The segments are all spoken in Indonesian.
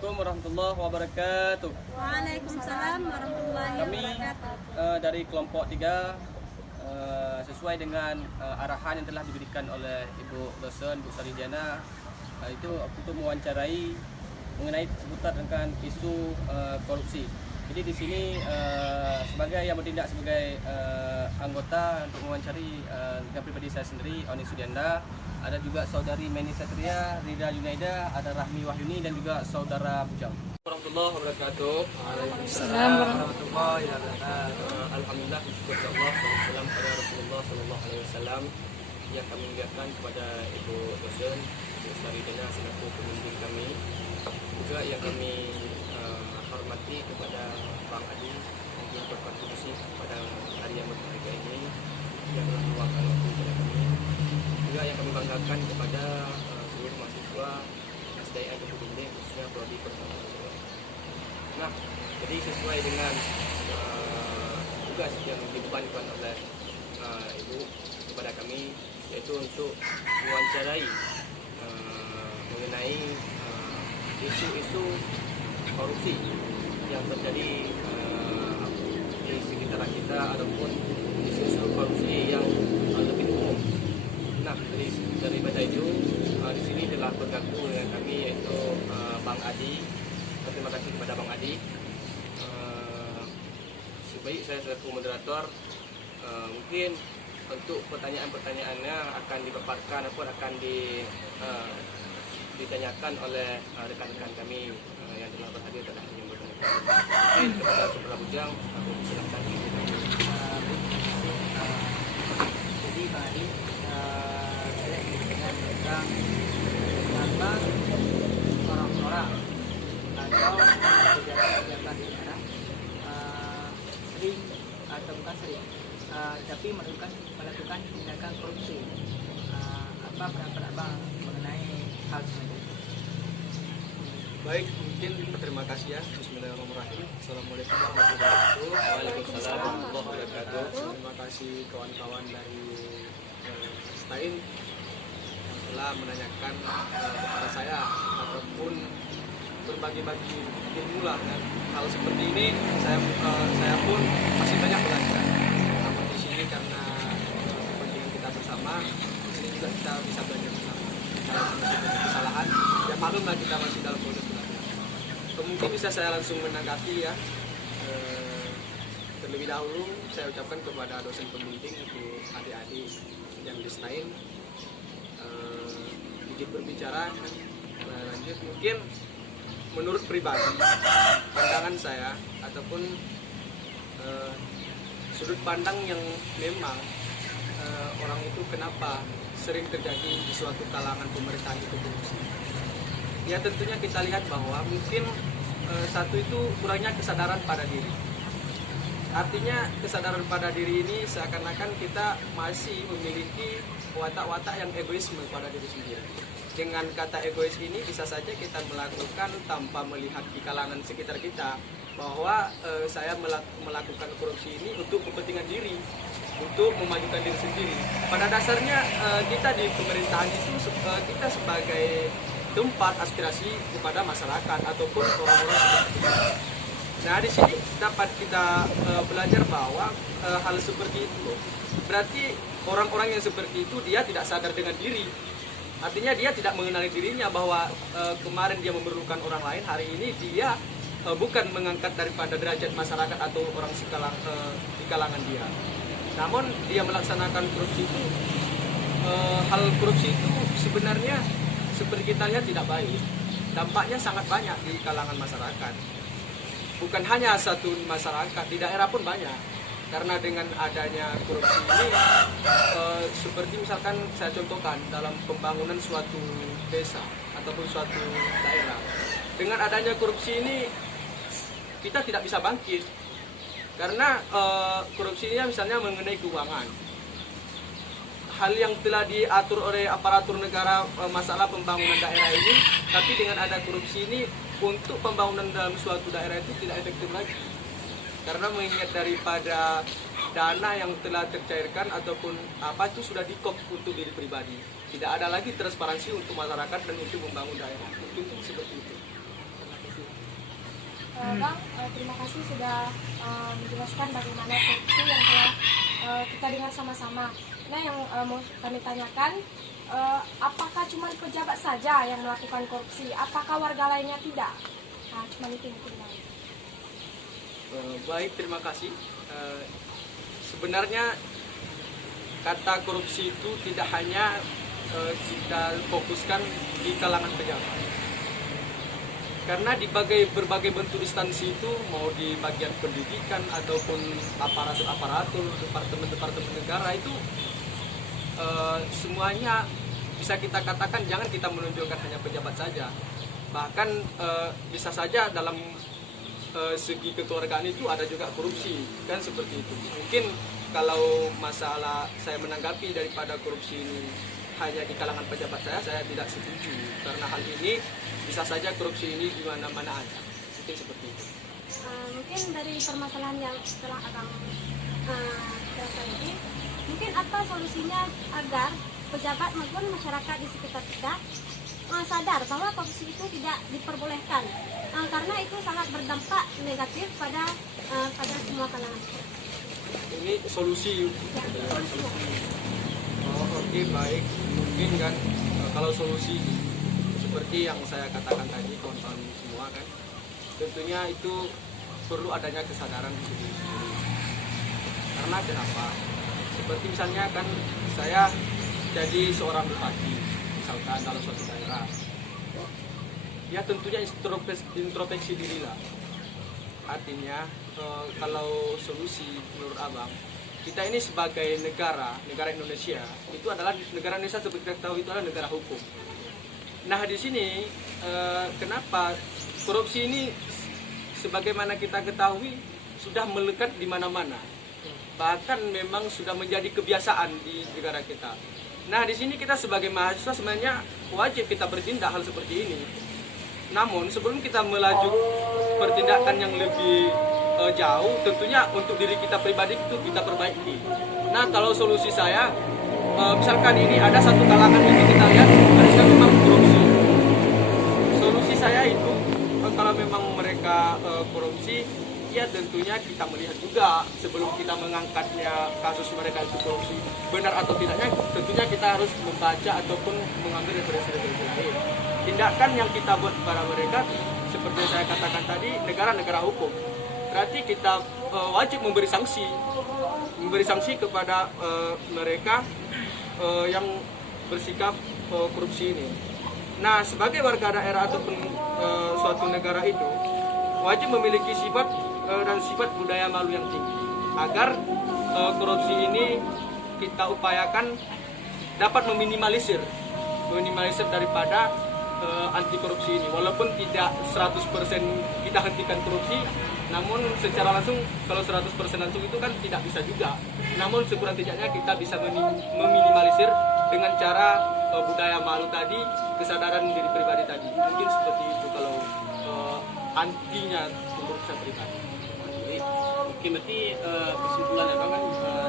Assalamualaikum warahmatullahi wabarakatuh. Waalaikumsalam warahmatullahi Kami wabarakatuh. dari kelompok 3 sesuai dengan arahan yang telah diberikan oleh Ibu dosen Bu Saridiana, itu untuk mewawancarai mengenai seputar dengan isu korupsi. Jadi di sini sebagai yang bertindak sebagai anggota untuk mewawancari dengan pribadi saya sendiri, Oni Sudianda, ada juga saudari Meni Satria, Rida Junaida, ada Rahmi Wahyuni dan juga saudara Bujang. Warahmatullahi wabarakatuh. Waalaikumsalam warahmatullahi wabarakatuh. Alhamdulillah, syukur Allah, salam pada Rasulullah Sallallahu Alaihi Wasallam yang kami muliakan kepada Ibu dosen Bu Saridiana selaku pembimbing kami, juga yang kami hormati kepada Bang Adi yang berkontribusi pada hari yang berbahagia ini yang telah meluangkan waktu kepada kami, juga yang kami banggakan kepada seluruh mahasiswa SDN dan pembimbing khususnya prodi pertama. Nah, jadi sesuai dengan tugas yang dibebankan oleh Ibu kepada kami, yaitu untuk mewawancarai mengenai isu-isu korupsi yang terjadi di sekitar kita ataupun isu-isu korupsi yang lebih umum. Nah, daripada itu di sini telah bergabung dengan kami yaitu Bang Adi. Terima kasih kepada Bang Adi. Sebaik saya selaku moderator, mungkin untuk pertanyaan-pertanyaannya akan dipaparkan ataupun akan ditanyakan oleh rekan-rekan kami yang telah berhadir pada hari ini. Mungkin kepada Saudara Bujang, aku silakan. Jadi Bang Adi, saya ingin tentang kenapa orang-orang atau pejabat-pejabat negara sering atau bukan sering, tapi melakukan tindakan korupsi. Apa pendapat Abang mengenai hal semacam itu? Baik, mungkin terima kasih ya. Bismillahirrahmanirrahim. Assalamualaikum warahmatullahi wabarakatuh. Waalaikumsalam warahmatullahi wabarakatuh. Terima kasih kawan-kawan dari STAIN yang telah menanyakan kepada saya ataupun berbagi-bagi ilmu lah kan. Hal seperti ini saya pun masih banyak belajar. Namun di sini karena kepentingan kita bersama, di sini juga kita bisa belajar bersama. Kalau masih banyak kesalahan, ya maklumlah kita masih dalam proses belajar. Mungkin bisa saya langsung menanggapi ya. Terlebih dahulu saya ucapkan kepada dosen pembimbing untuk adik-adik yang di STAIN izin berbicara. Lanjut, mungkin menurut pribadi pandangan saya ataupun sudut pandang yang memang orang itu kenapa sering terjadi di suatu kalangan pemerintahan itu korupsi. Ya tentunya kita lihat bahwa mungkin satu itu kurangnya kesadaran pada diri. Artinya kesadaran pada diri ini seakan-akan kita masih memiliki watak-watak yang egoisme pada diri sendiri. Dengan kata egois ini bisa saja kita melakukan tanpa melihat di kalangan sekitar kita bahwa saya melakukan korupsi ini untuk kepentingan diri, untuk memajukan diri sendiri. Pada dasarnya kita di pemerintahan itu kita sebagai tempat aspirasi kepada masyarakat ataupun orang-orang seperti itu. Nah, di sini dapat kita belajar bahwa hal seperti itu berarti orang-orang yang seperti itu dia tidak sadar dengan diri. Artinya dia tidak mengenali dirinya bahwa kemarin dia memerlukan orang lain, hari ini dia bukan mengangkat daripada derajat masyarakat atau orang di kalangan dia. Namun dia melaksanakan korupsi itu, hal korupsi itu sebenarnya seperti kita lihat tidak baik. Dampaknya sangat banyak di kalangan masyarakat. Bukan hanya satu masyarakat, di daerah pun banyak. Karena dengan adanya korupsi ini, seperti misalkan saya contohkan dalam pembangunan suatu desa ataupun suatu daerah. Dengan adanya korupsi ini, kita tidak bisa bangkit. Karena korupsinya misalnya mengenai keuangan. Hal yang telah diatur oleh aparatur negara masalah pembangunan daerah ini, tapi dengan ada korupsi ini, untuk pembangunan dalam suatu daerah itu tidak efektif lagi. Karena mengingat daripada dana yang telah tercairkan ataupun apa itu sudah dikop untuk diri pribadi. Tidak ada lagi transparansi untuk masyarakat dan untuk membangun daerah. Itu seperti itu. Bang, terima kasih sudah menjelaskan bagaimana korupsi yang telah kita dengar sama-sama. Nah, yang mau kami tanyakan, apakah cuma pejabat saja yang melakukan korupsi? Apakah warga lainnya tidak? Nah, cuma itu mungkin, Bang. Baik, terima kasih. Sebenarnya kata korupsi itu tidak hanya kita fokuskan di kalangan pejabat. Karena di berbagai bentuk instansi itu, mau di bagian pendidikan ataupun aparatur, departemen-departemen negara itu semuanya bisa kita katakan jangan kita menunjukkan hanya pejabat saja. Bahkan bisa saja dalam segi kekeluargaan itu ada juga korupsi, kan seperti itu. Mungkin kalau masalah saya menanggapi daripada korupsi ini hanya di kalangan pejabat saya tidak setuju, karena hal ini bisa saja korupsi ini di mana-mana ada. Mungkin seperti itu. Mungkin dari permasalahan yang telah Abang jelaskan ini, mungkin apa solusinya agar pejabat maupun masyarakat di sekitar kita sadar bahwa korupsi itu tidak diperbolehkan, karena itu sangat berdampak negatif pada semua kalangan. Ini solusi. Oh, oke, baik. Mungkin kan kalau solusi seperti yang saya katakan tadi, kawan-kawan semua kan, tentunya itu perlu adanya kesadaran di diri sendiri. Karena kenapa? Seperti misalnya kan saya jadi seorang bupati, misalkan dalam suatu daerah, ya tentunya introspeksi dirilah. Artinya kalau solusi menurut Abang, kita ini sebagai negara Indonesia, itu adalah negara Indonesia seperti kita tahu itu adalah negara hukum. Nah di sini kenapa korupsi ini sebagaimana kita ketahui sudah melekat di mana-mana, bahkan memang sudah menjadi kebiasaan di negara kita. Nah di sini kita sebagai mahasiswa sebenarnya wajib kita bertindak hal seperti ini. Namun sebelum kita melaju pertindakan yang lebih jauh, tentunya untuk diri kita pribadi itu kita perbaiki. Nah kalau solusi saya, misalkan ini ada satu kalangan itu kita lihat mereka memang korupsi. Solusi saya itu kalau memang mereka korupsi, ya tentunya kita melihat juga sebelum kita mengangkatnya kasus mereka itu korupsi benar atau tidaknya, tentunya kita harus membaca ataupun mengambil referensi-referensi lain. Tindakan yang kita buat kepada mereka seperti yang saya katakan tadi, negara hukum. Berarti kita wajib memberi sanksi kepada mereka yang bersikap korupsi ini. Nah, sebagai warga daerah ataupun suatu negara itu wajib memiliki sifat dan sifat budaya malu yang tinggi agar korupsi ini kita upayakan dapat meminimalisir daripada anti korupsi ini. Walaupun tidak 100% kita hentikan korupsi, namun secara langsung kalau 100% langsung itu kan tidak bisa juga. Namun sekurang-tidaknya kita bisa meminimalisir dengan cara budaya malu tadi, kesadaran diri pribadi tadi. Mungkin seperti itu kalau antinya untuk saya pribadi. Oke, berarti kesimpulannya kan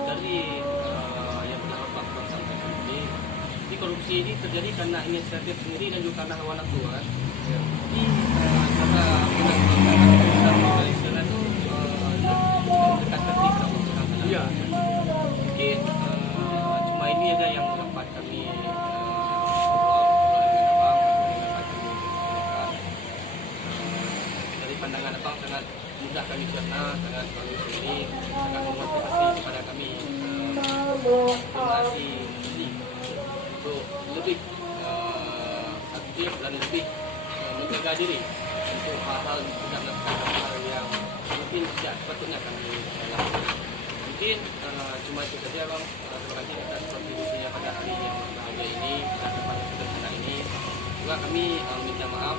dari yang pernah Bapak sampaikan ini korupsi ini terjadi karena inisiatif sendiri dan juga karena hawa nafsu kan. Jadi karena Malaysia itu dekat ke orang. Iya. Mungkin cuma ini aja yang dapat kami dari pandangan Abang sangat mudah kami cerna, sangat bagus ini, sangat memotivasi kepada kami generasi ini untuk lebih aktif dan lebih menjaga diri untuk hal-hal tidak melakukan hal yang mungkin tidak sepatutnya kami lakukan. Mungkin cuma itu saja Bang. Terima kasih atas kontribusinya pada hari yang berbahagia ini dan tempat yang sederhana ini. Juga kami minta maaf